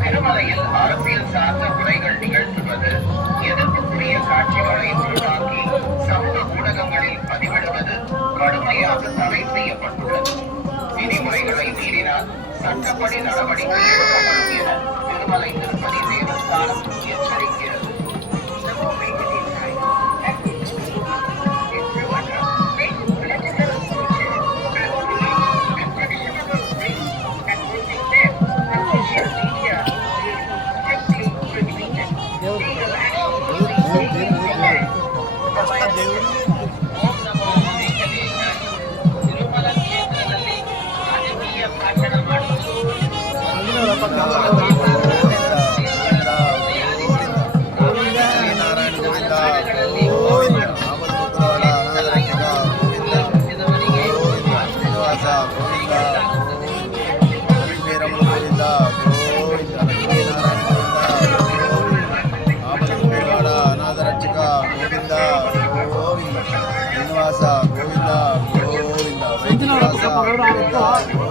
திருமலையில் அரசியல் சார்ந்த உரைகள் நிகழ்த்துவது, எதிர்ப்புக்குரிய காட்சிகளை உருவாக்கி சமூக ஊடகங்களில் பதிவிடுவது கடுமையாக தடை செய்யப்பட்டுள்ளது. விதிமுறைகளை மீறினால் சட்டப்படி நடவடிக்கை எடுக்கப்படும் என திருமலை திருப்பதி தேவஸ்தானம் எச்சரிக்கிறது. శ్రీనివాస గోవింద గోవింద